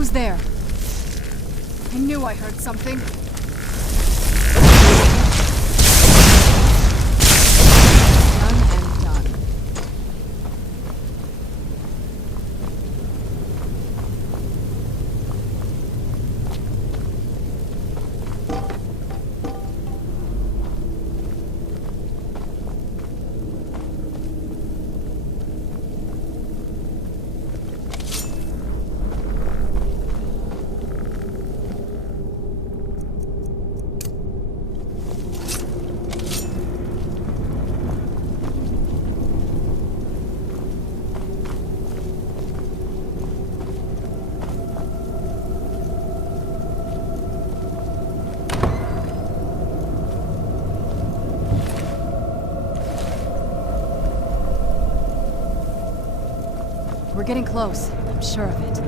Who's there? I knew I heard something. Done and done. We're getting close. I'm sure of it.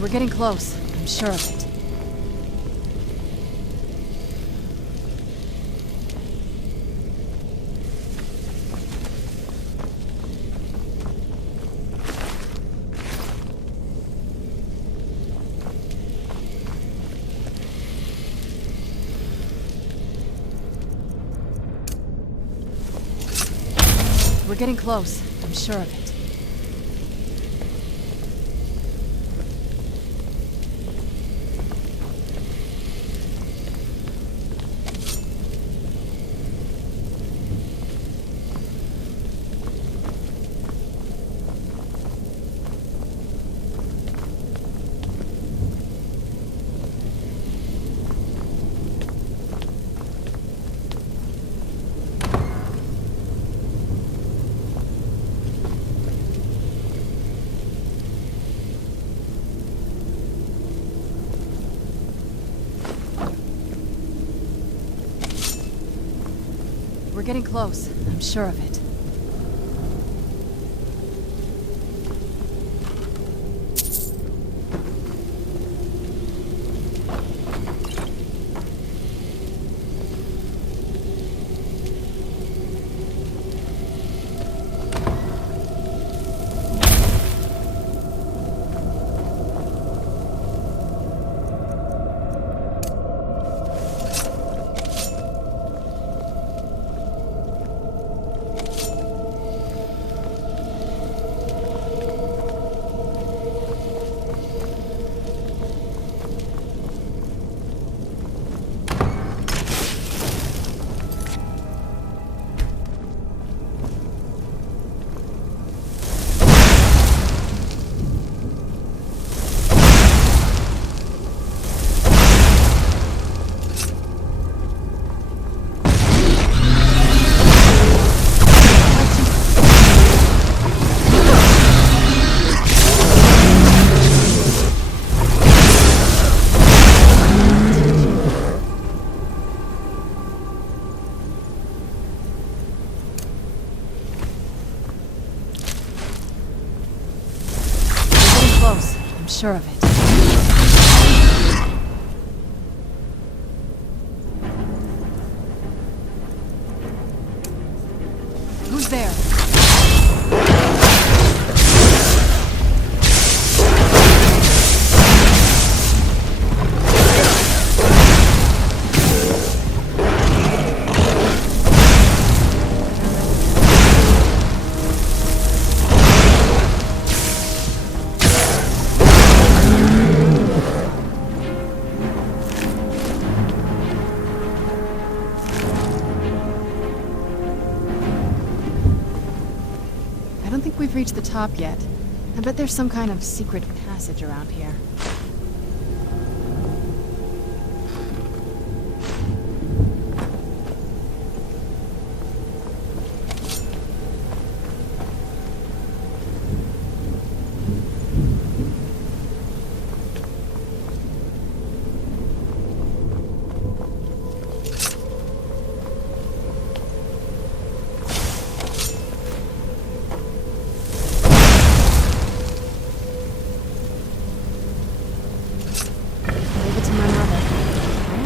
We're getting close. I'm sure of it. We're getting close. I'm sure of it. getting close. I'm sure of it. Close. I'm sure of it. Who's there? I don't think we've reached the top yet. I bet there's some kind of secret passage around here.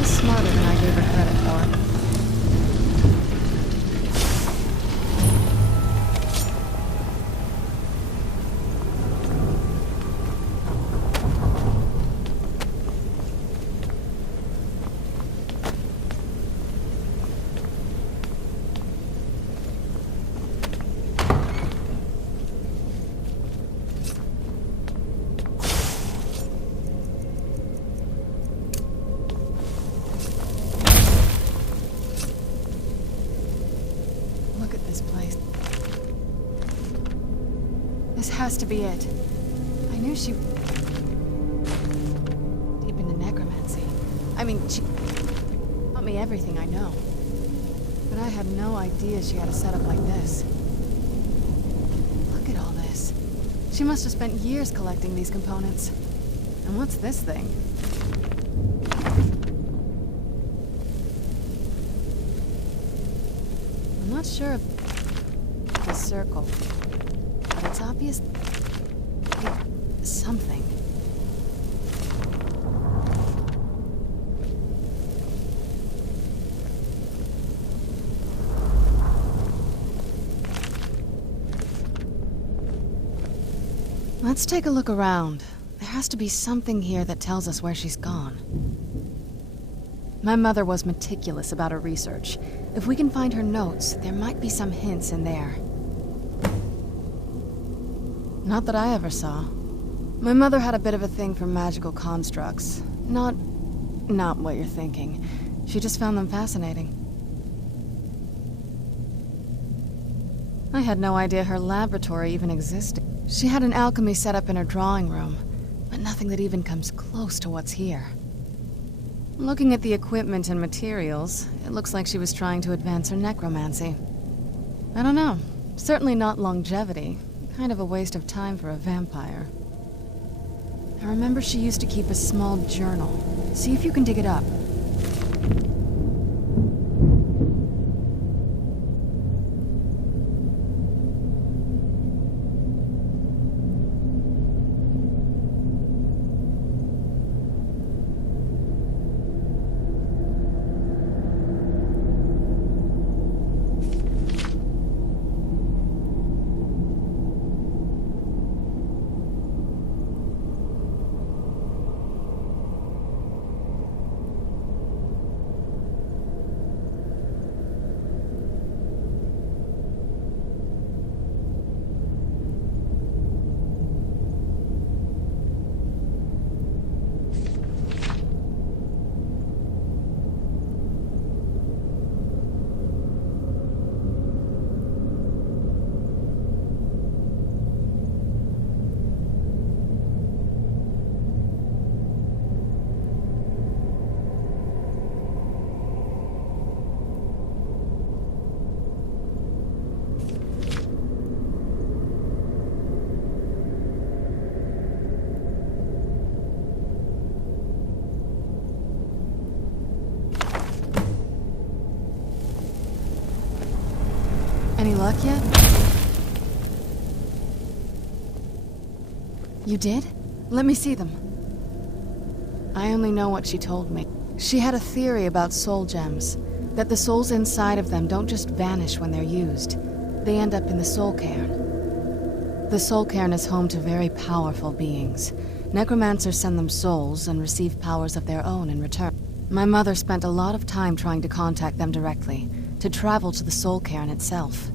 Smarter than I gave her credit for. Look at this place. This has to be it. I knew she... deep into necromancy. I mean, she taught me everything I know. But I had no idea she had a setup like this. Look at all this. She must have spent years collecting these components. And what's this thing? I'm not sure of the circle, but it's obvious something. Let's take a look around. There has to be something here that tells us where she's gone. My mother was meticulous about her research. If we can find her notes, there might be some hints in there. Not that I ever saw. My mother had a bit of a thing for magical constructs. Not what you're thinking. She just found them fascinating. I had no idea her laboratory even existed. She had an alchemy set up in her drawing room, but nothing that even comes close to what's here. Looking at the equipment and materials, it looks like she was trying to advance her necromancy. I don't know. Certainly not longevity. Kind of a waste of time for a vampire. I remember she used to keep a small journal. See if you can dig it up. You did? Let me see them. I only know what she told me. She had a theory about soul gems, that the souls inside of them don't just vanish when they're used. They end up in the soul cairn. The soul cairn is home to very powerful beings. Necromancers send them souls and receive powers of their own in return. My mother spent a lot of time trying to contact them directly, to travel to the soul cairn itself.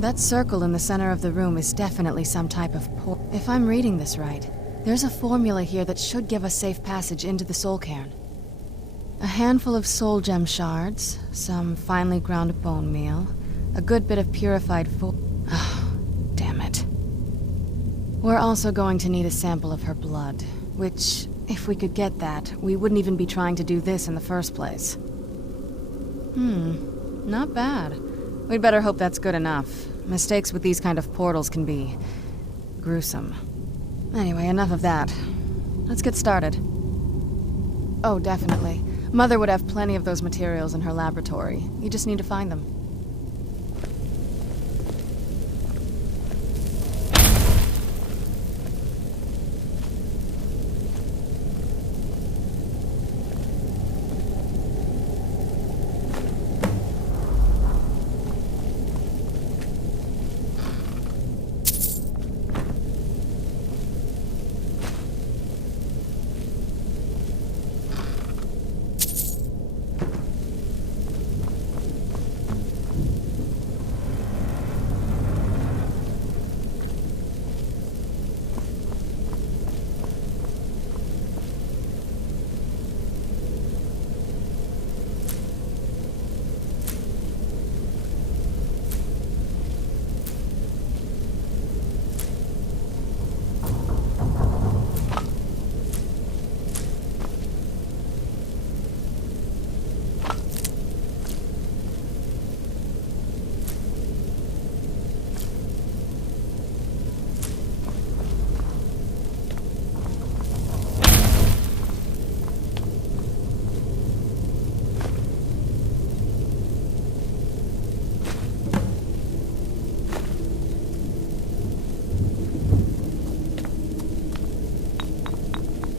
That circle in the center of the room is definitely some type of portal. If I'm reading this right, there's a formula here that should give us safe passage into the soul cairn. A handful of soul gem shards, some finely ground bone meal, a good bit of purified Oh, damn it. We're also going to need a sample of her blood, which, if we could get that, we wouldn't even be trying to do this in the first place. Not bad. We'd better hope that's good enough. Mistakes with these kind of portals can be gruesome. Anyway, enough of that. Let's get started. Oh, definitely. Mother would have plenty of those materials in her laboratory. You just need to find them.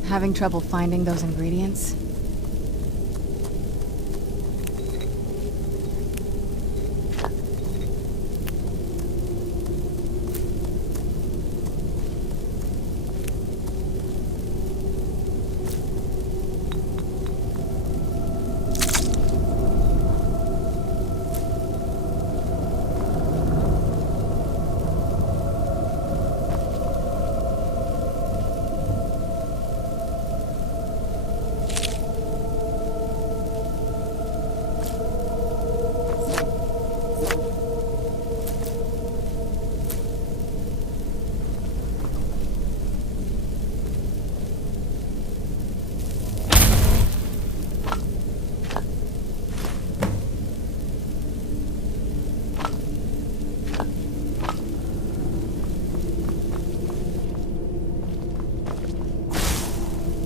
Having trouble finding those ingredients?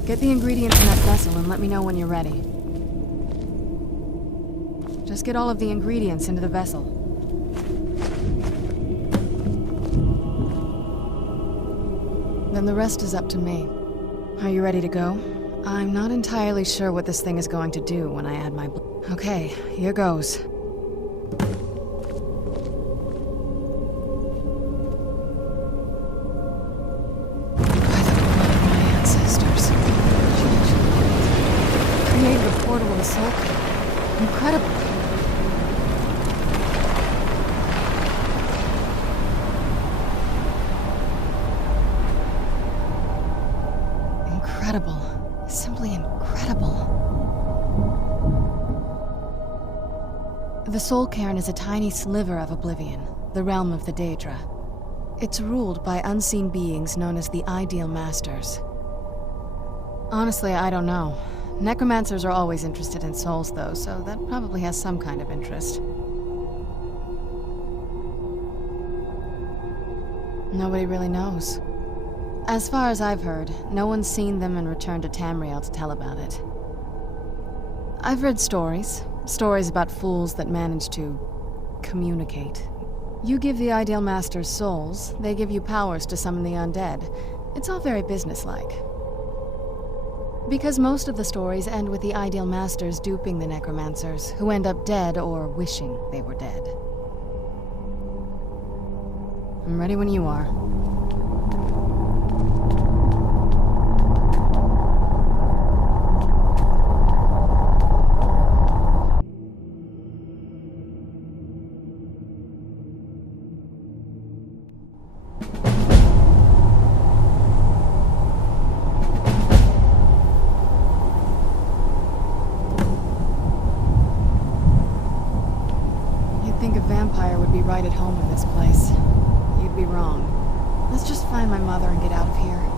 Get the ingredients in that vessel and let me know when you're ready. Just get all of the ingredients into the vessel. Then the rest is up to me. Are you ready to go? I'm not entirely sure what this thing is going to do when I add my Okay, here goes. Incredible. Incredible. Simply incredible. The Soul Cairn is a tiny sliver of Oblivion, the realm of the Daedra. It's ruled by unseen beings known as the Ideal Masters. Honestly, I don't know. Necromancers are always interested in souls, though, so that probably has some kind of interest. Nobody really knows. As far as I've heard, no one's seen them and returned to Tamriel to tell about it. I've read stories about fools that manage to communicate. You give the Ideal Masters souls, they give you powers to summon the undead, It's all very businesslike. Because most of the stories end with the ideal masters duping the necromancers, who end up dead or wishing they were dead. I'm ready when you are. You'd think a vampire would be right at home in this place. You'd be wrong. Let's just find my mother and get out of here.